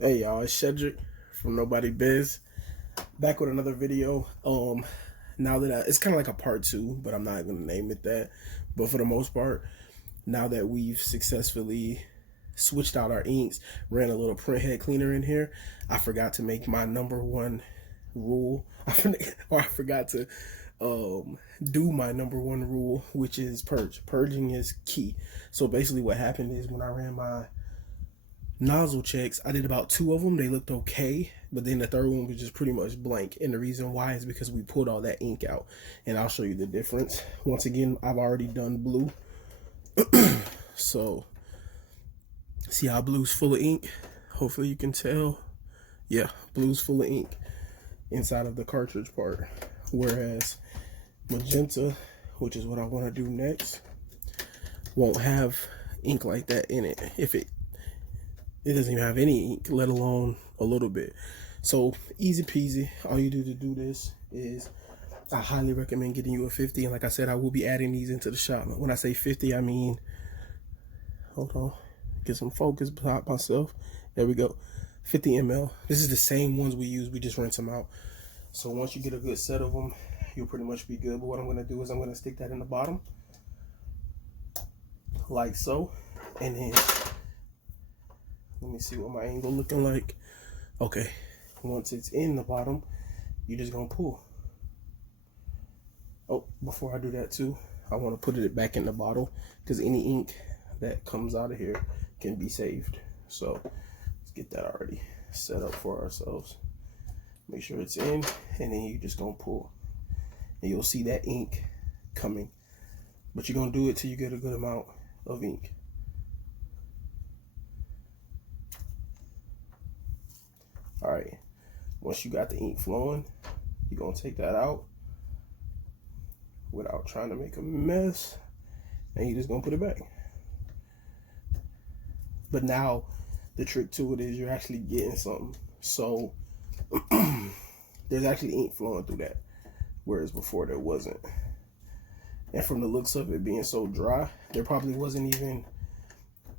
Hey y'all, it's Shedrick from nobodEbiz, back with another video. Now that it's kind of like a part two, but I'm not gonna name it that. But for the most part, now that we've successfully switched out our inks, ran a little print head cleaner in here, I forgot to make my number one rule. I forgot to do my number one rule, which is purge. Purging is key. So basically, what happened is when I ran my nozzle checks, I did about two of them. They looked okay, but then the third one was just pretty much blank. And the reason why is because we pulled all that ink out. And I'll show you the difference. Once again, I've already done blue. So, see how blue's full of ink? Hopefully you can tell. Yeah, blue's full of ink inside of the cartridge part. Whereas magenta, which is what I want to do next, won't have ink like that in it. It doesn't even have any ink, let alone a little bit. So easy peasy. All you do to do this is I highly recommend getting you a 50. And like I said, I will be adding these into the shop. When I say 50, I mean, hold on, get some focus behind myself. There we go. 50 ml. This is the same ones we use. We just rinse them out. So once you get a good set of them, you'll pretty much be good. But what I'm going to do is I'm going to stick that in the bottom like so. And then let me see what my angle looking like. Okay, once it's in the bottom, you're just gonna pull. Oh, before I do that too, I want to put it back in the bottle because any ink that comes out of here can be saved. So let's get that already set up for ourselves. Make sure it's in, and then you're just gonna pull, and you'll see that ink coming. But you're gonna do it till you get a good amount of ink. All right, once you got the ink flowing, you're gonna take that out without trying to make a mess, and you're just gonna put it back. But now the trick to it is you're actually getting something. So there's actually ink flowing through that, whereas before there wasn't. And from the looks of it being so dry, there probably wasn't even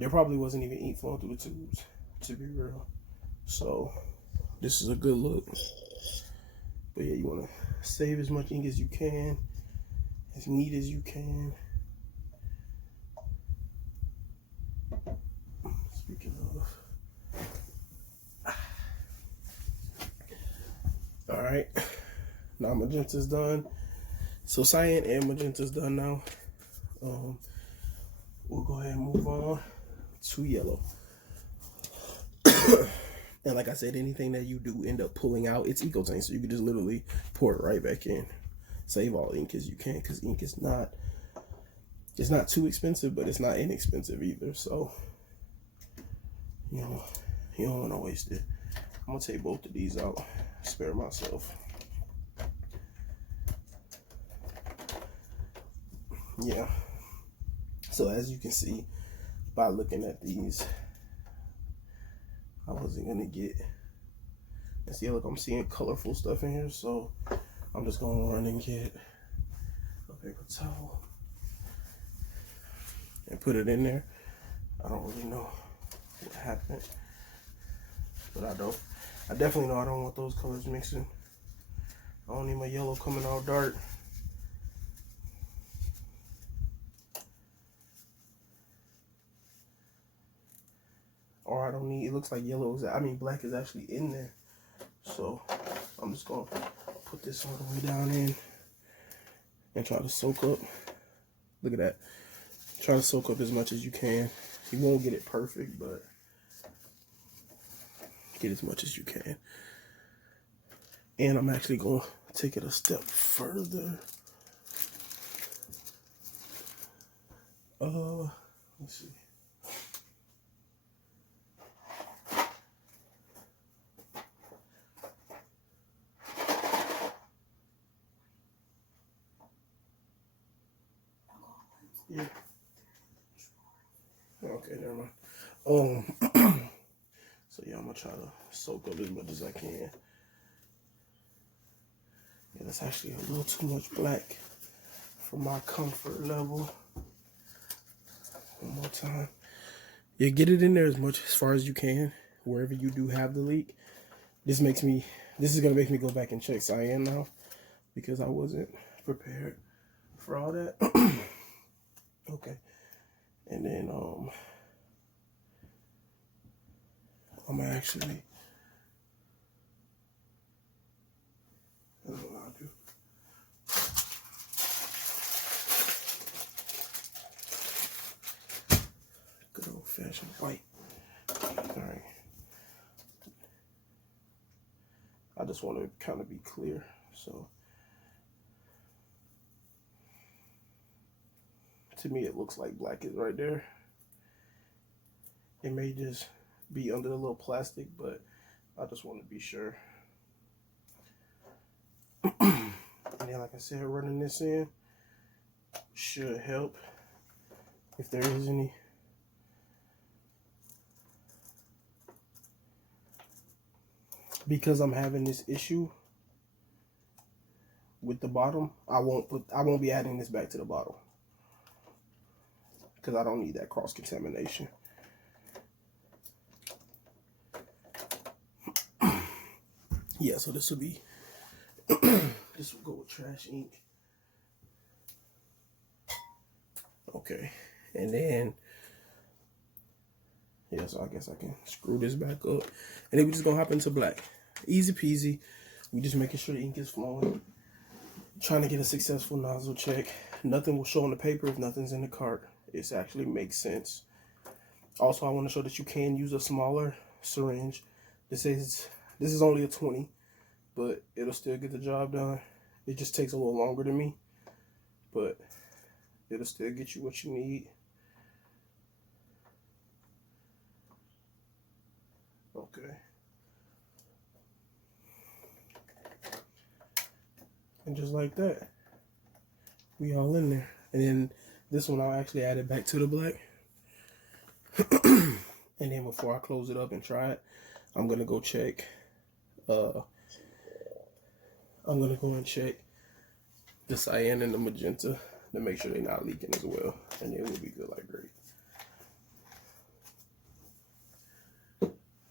ink flowing through the tubes, to be real. So this is a good look. But yeah, you want to save as much ink as you can, as neat as you can. Speaking of, all right, now magenta's done. So cyan and magenta's done now. We'll go ahead and move on to yellow. And like I said, anything that you do end up pulling out, it's Ecotank, so you can just literally pour it right back in. Save all ink as you can, because ink is not, it's not too expensive, but it's not inexpensive either. So, you know, you don't want to waste it. I'm gonna take both of these out, spare myself. Yeah. So as you can see by looking at these, I wasn't gonna get, and see, look, I'm seeing colorful stuff in here, so I'm just gonna run and get a paper towel and put it in there. I don't really know what happened, but I definitely know I don't want those colors mixing. I don't need my yellow coming all dark. Or I don't need, it looks like black is actually in there. So I'm just gonna put this all the way down in and try to soak up. Look at that. Try to soak up as much as you can. You won't get it perfect, but get as much as you can. And I'm actually gonna take it a step further. Let's see. Yeah. Okay, never mind. So yeah, I'm gonna try to soak up as much as I can. Yeah, that's actually a little too much black for my comfort level. One more time. Yeah, get it in there as far as you can. wherever you do have the leak. This is gonna make me go back and check cyan now because I wasn't prepared for all that. Okay. And then I'm actually, I don't know what I'll do. Good old fashioned white. All right. I just want to kind of be clear. So to me, it looks like black is right there. It may just be under the little plastic, but I just want to be sure. And then, like I said, running this in should help if there is any. Because I'm having this issue with the bottom, I won't be adding this back to the bottle because I don't need that cross contamination. Yeah, so this will be this will go with trash ink. Okay, and then yeah, so I guess I can screw this back up, and then we just gonna hop into black. Easy peasy. We just making sure the ink is flowing. Trying to get a successful nozzle check. Nothing will show on the paper if nothing's in the cart. It actually makes sense. Also, I want to show that you can use a smaller syringe. This is only a 20, but it'll still get the job done. It just takes a little longer than me, but it'll still get you what you need. Okay. And just like that, we all in there. And then this one I'll actually add it back to the black. And then before I close it up and try it, I'm gonna go check. I'm gonna go and check the cyan and the magenta to make sure they're not leaking as well, and then we'll be good like great.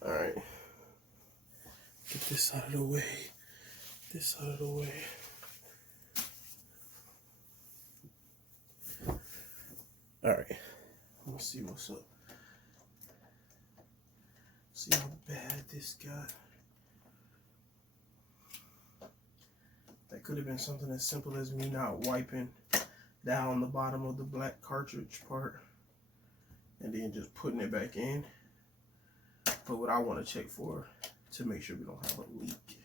All right, get this out of the way. This out of the way. All right, let's see what's up. See how bad this got. That could have been something as simple as me not wiping down the bottom of the black cartridge part and then just putting it back in. But what I want to check for to make sure we don't have a leak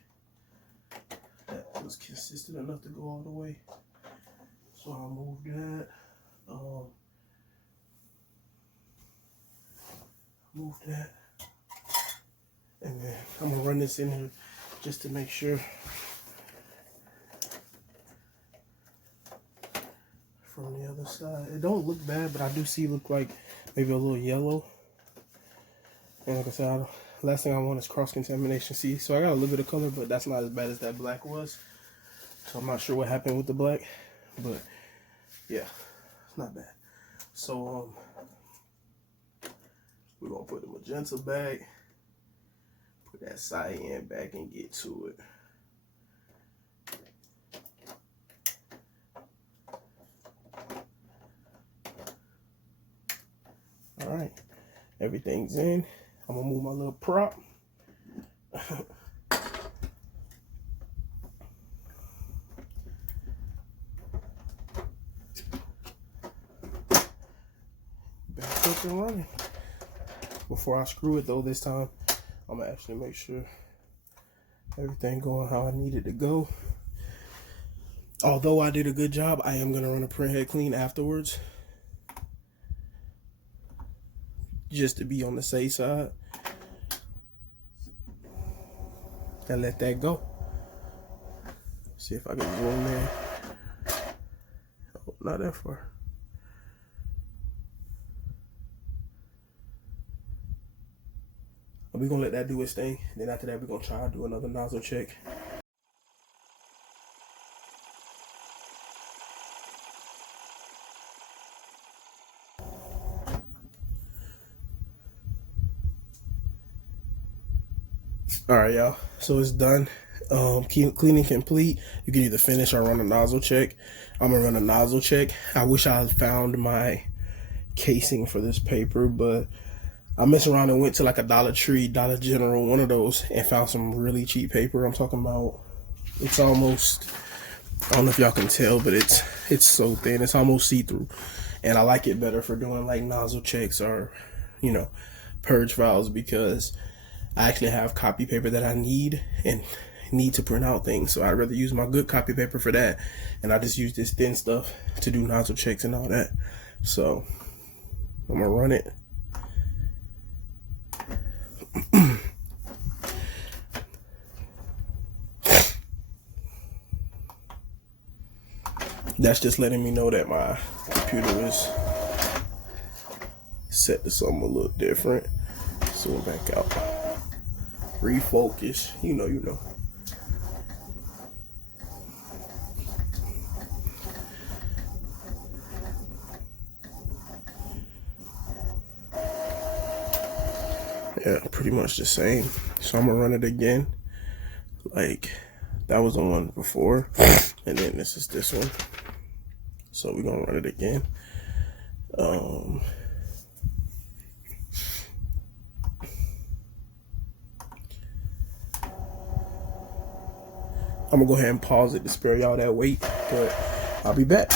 that was consistent enough to go all the way. So I'll move that. Move that. And then I'm gonna run this in here just to make sure. From the other side, it don't look bad, but I do see look like maybe a little yellow. And like I said, last thing I want is cross contamination. See, so I got a little bit of color, but that's not as bad as that black was. So I'm not sure what happened with the black, but yeah, it's not bad. So we're gonna put the magenta back, put that cyan back, and get to it. All right, everything's in. I'm gonna move my little prop. Back up and running. Before I screw it though, this time, I'm gonna actually make sure everything going how I need it to go. Although I did a good job, I am gonna run a printhead clean afterwards, just to be on the safe side. And let that go. See if I can go in there. Oh, not that far. We're gonna let that do its thing. Then after that, we're gonna try to do another nozzle check. All right, y'all. So it's done. Cleaning complete. You can either finish or run a nozzle check. I'm gonna run a nozzle check. I wish I had found my casing for this paper, but I messed around and went to like a Dollar Tree, Dollar General, one of those, and found some really cheap paper. I'm talking about, it's almost, I don't know if y'all can tell, but it's so thin. It's almost see-through. And I like it better for doing like nozzle checks or, you know, purge files, because I actually have copy paper that I need and need to print out things. So I'd rather use my good copy paper for that. And I just use this thin stuff to do nozzle checks and all that. So I'm gonna run it. That's just letting me know that my computer is set to something a little different. So we're back out. Refocus. You know. Yeah, pretty much the same. So I'm gonna run it again. Like that was the one before, and then this is this one. So we're gonna run it again. I'm gonna go ahead and pause it to spare y'all that wait, but I'll be back.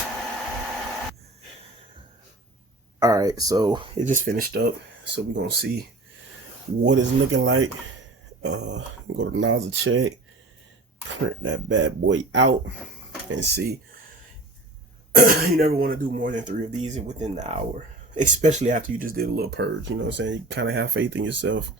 All right, so it just finished up. So we're gonna see what it's looking like. Go to nozzle check, print that bad boy out, and see. You never want to do more than 3 of these within the hour, especially after you just did a little purge. You know what I'm saying? You kind of have faith in yourself.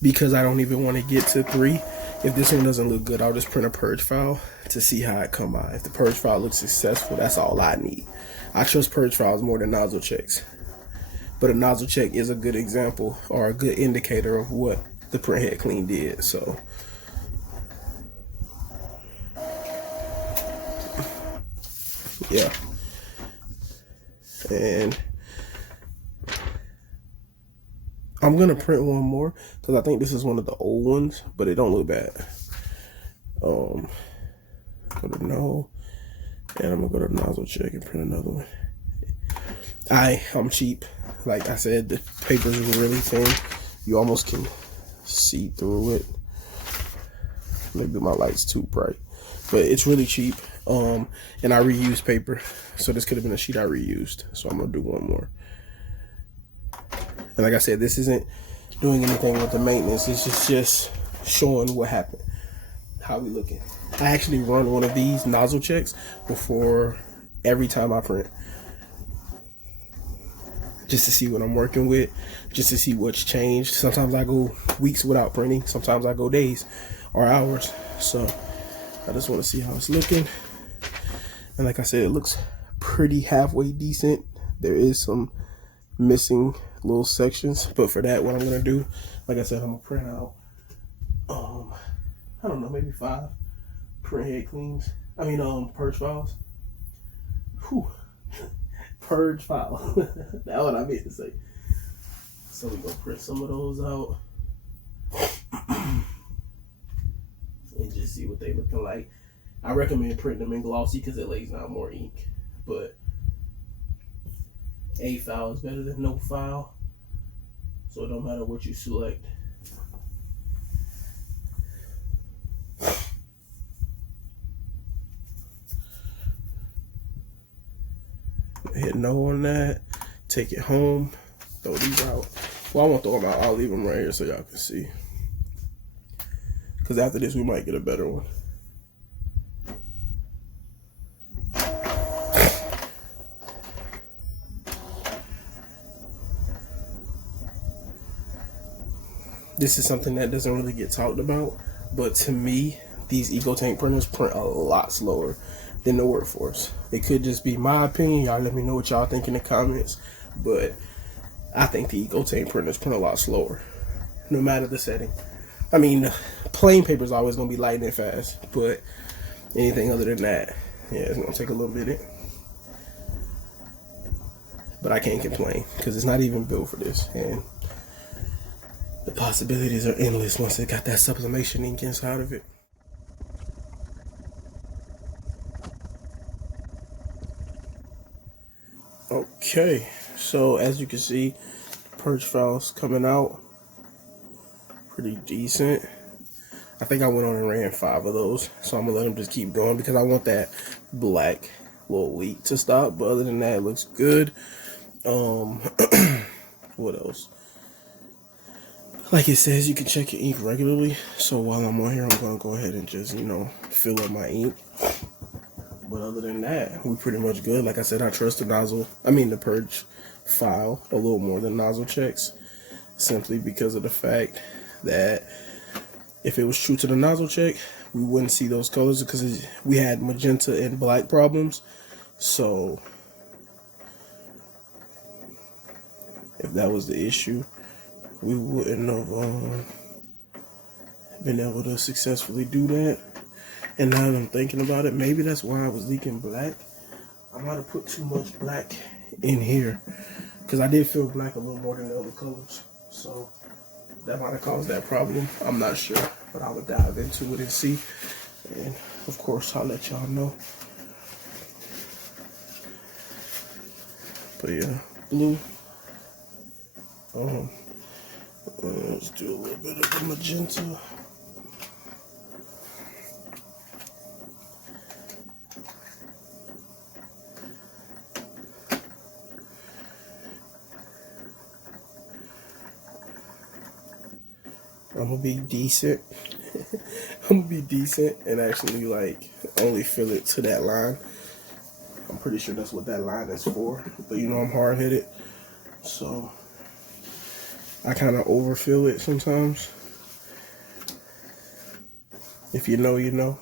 Because I don't even want to get to 3. If this one doesn't look good, I'll just print a purge file to see how it come out. If the purge file looks successful, that's all I need. I trust purge files more than nozzle checks. But a nozzle check is a good example or a good indicator of what the print head clean did. So yeah. And I'm gonna print one more because I think this is one of the old ones, but it don't look bad. Go to no, and I'm gonna go to nozzle check and print another one. I'm cheap. Like I said, the papers are really thin. You almost can see through it. Maybe my light's too bright, but it's really cheap. And I reuse paper, so this could have been a sheet I reused. So I'm gonna do one more. And like I said, this isn't doing anything with the maintenance. It's just showing what happened, how we looking. I actually run one of these nozzle checks before every time I print, just to see what I'm working with, just to see what's changed. Sometimes I go weeks without printing. Sometimes I go days or hours. So I just want to see how it's looking. And like I said, it looks pretty halfway decent. There is some missing little sections, but for that, what I'm gonna do, like I said, I'm gonna print out I don't know, maybe 5 print head cleans. Purge files. Whew. Purge file. That's what I meant to say. So we're gonna print some of those out and just see what they looking like. I recommend printing them in glossy because it lays down more ink, but a file is better than no file, so it don't matter what you select. Hit no on that, take it home, throw these out. Well, I won't throw them out, I'll leave them right here so y'all can see, because after this we might get a better one. This is something that doesn't really get talked about, but to me, these Ecotank printers print a lot slower than the Workforce. It could just be my opinion. Y'all let me know what y'all think in the comments, but I think the Ecotank printers print a lot slower, no matter the setting. I mean, plain paper is always going to be light and fast, but anything other than that, yeah, it's going to take a little bit. But I can't complain because it's not even built for this. And the possibilities are endless once it got that sublimation ink inside of it. Okay, so as you can see, purge files coming out pretty decent. I think I went on and ran 5 of those, so I'm gonna let them just keep going because I want that black little leak to stop. But other than that, it looks good. What else? Like it says, you can check your ink regularly. So while I'm on here, I'm gonna go ahead and just, you know, fill up my ink. But other than that, we pretty much good. Like I said, I trust the purge file a little more than nozzle checks, simply because of the fact that if it was true to the nozzle check, we wouldn't see those colors because we had magenta and black problems. So if that was the issue, we wouldn't have been able to successfully do that. And now that I'm thinking about it, maybe that's why I was leaking black. I might have put too much black in here because I did feel black a little more than the other colors. So that might have caused that problem. I'm not sure, but I would dive into it and see. And of course, I'll let y'all know. But yeah, blue. Let's do a little bit of the magenta. I'm gonna be decent. I'm gonna be decent and actually like only fill it to that line. I'm pretty sure that's what that line is for. But you know I'm hard-headed, so I kind of overfill it sometimes. If you know, you know.